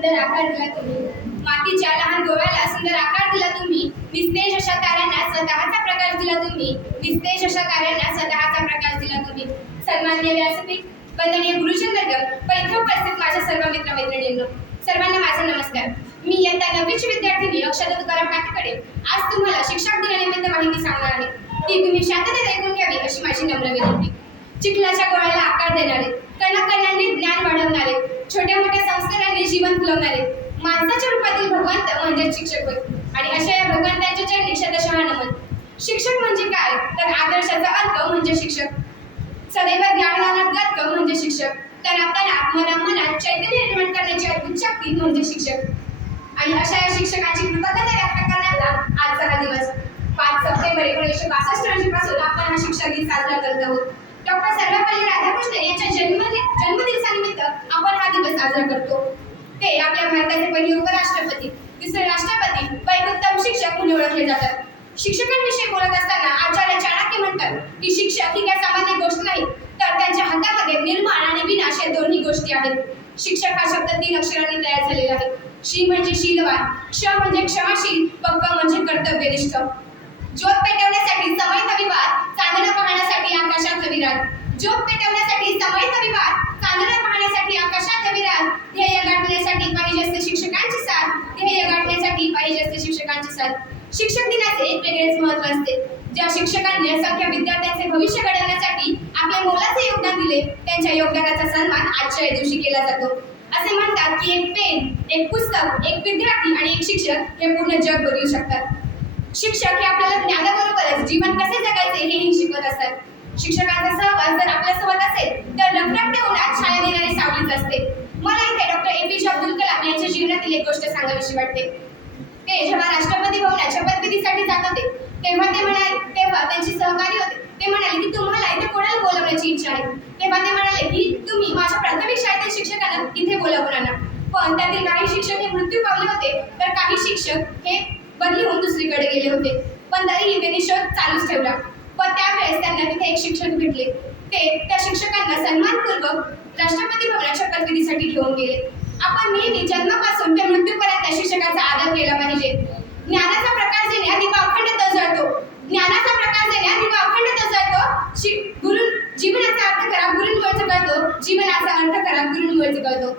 सुंदर आकार दिला तुम्ही. मातीच्या लहान गोव्याला सुंदर आकार दिला तुम्ही. निस्तेज अशा ताऱ्यांना स्वतःचा प्रकाश दिला तुम्ही. निस्तेज अशा ताऱ्यांना स्वतःचा प्रकाश दिला तुम्ही. सन्मान्य व्यासपीठ वंदनीय गुरुजन वर्ग उपस्थित माझ्या सर्व मित्र मैत्रिणींनो सर्वांना माझा नमस्कार. मी इयत्ता नववीची विद्यार्थिनी अक्षता तुकाराम काकेकडे आज तुम्हाला शिक्षक दिनानिमित्त माहिती सांगणार आहे. ती तुम्ही शांततेत ऐकून घ्यावी अशी माझी नम्र विनंती. चिखलाच्या गोळ्याला आकार देणारे कणाकणांनी ज्ञान वाढवणारे छोट्या मोठ्या संस्कारांनी जीवन फुलवणारे माणसाच्या रूपातील भगवंत म्हणजे शिक्षक होय. आणि अशा या भगवंतांच्या चरणी शतशः नमन. शिक्षक म्हणजे काय? तर आदर्शाचा अर्थ म्हणजे शिक्षक. सदैव ज्ञानदानात गत म्हणजे शिक्षक. तणाव तणाव मना मनात चैतन्य निर्माण करण्याची अद्भुत शक्ती म्हणजे शिक्षक. आणि अशा या शिक्षकाची कृतज्ञता व्यक्त करण्याचा आजचा हा दिवस. पाच सप्टेंबर एकोणीसशे बासष्ट रोजीपासून आपण हा शिक्षक दिन साजरा करत आहोत. डॉक्टर सर्वपल्ली राधाकृष्णन यांच्या जन्म साजरा करतो. ते आपल्या भारताचे पहिले उपराष्ट्रपती तिसरे राष्ट्रपती व एक उत्तम शिक्षक म्हणून ओळखले जातात. शिक्षकांविषयी बोलत असताना आचार्य चाणक्य म्हणतात की शिक्षक ही काय सामान्य गोष्ट नाही तर त्यांच्या हातामध्ये निर्माण आणि विनाश या दोन्ही गोष्टी आहेत. शिक्षक हा शब्द तीन अक्षरांनी तयार झालेला आहे. शी म्हणजे शीलवान क्ष म्हणजे क्षमाशील पक्क म्हणजे कर्तव्यनिष्ठ. ज्योत पेटवण्यासाठी समयित विवाद चांदणं पाहण्यासाठी आकाशात विराट ज्योत पेटवण्या समयित विवाद चांदणं पाहण्यासाठी आकाशात विराट ध्येय गाठण्यासाठी पाहिजे असते शिक्षकांची साथ ध्येय गाठण्यासाठी पाहिजे असते शिक्षकांची साथ. शिक्षक दिनाचे एक वेगळेच महत्त्व असते. ज्या शिक्षकांनी असंख्य विद्यार्थ्यांचे भविष्य घडवण्यासाठी आपल्या मोलाचे योगदान दिले त्यांच्या योगदानाचा सन्मान आजच्या या दिवशी केला जातो. असे म्हणतात की एक पेन एक पुस्तक एक विद्यार्थी आणि एक शिक्षक हे पूर्ण जग बदलू शकतात. शिक्षक हे आपल्याला ज्ञानाबरोबरच जीवन कसे जगायचे हेही शिकवत असतात. शिक्षकांचा सहवास जर आपल्यासोबत असेल तर रखरखते उन्हात छाया देणारी सावलीच असते. मला इथे यांच्या एक गोष्ट सांगावीशी वाटते. ते जेव्हा राष्ट्रपती भवनात शपथविधीसाठी जात होते तेव्हा ते म्हणाले तेव्हा त्यांचे सहकारी होते. ते म्हणाले की तुम्हाला इथे कोणाला बोलवण्याची इच्छा आहे तेव्हा ते म्हणाले की तुम्ही माझ्या प्राथमिक शाळेतील शिक्षकांना इथे बोलावून आणा पण त्यातील काही शिक्षक हे मृत्यू पावले होते तर काही शिक्षक हे बदली होऊन दुसरीकडे गेले होते. पण तरीही त्यांनी शोध चालूच ठेवला. पण त्यावेळेस त्यांना तिथे एक शिक्षक भेटले. ते त्या शिक्षकांना सन्मानपूर्वक राष्ट्रपती भवनात शपथविधीसाठी घेऊन गेले. आपण नेहमी जन्मापासून कळतो जीवनाचा अर्थ करा गुरुमुळे कळतो.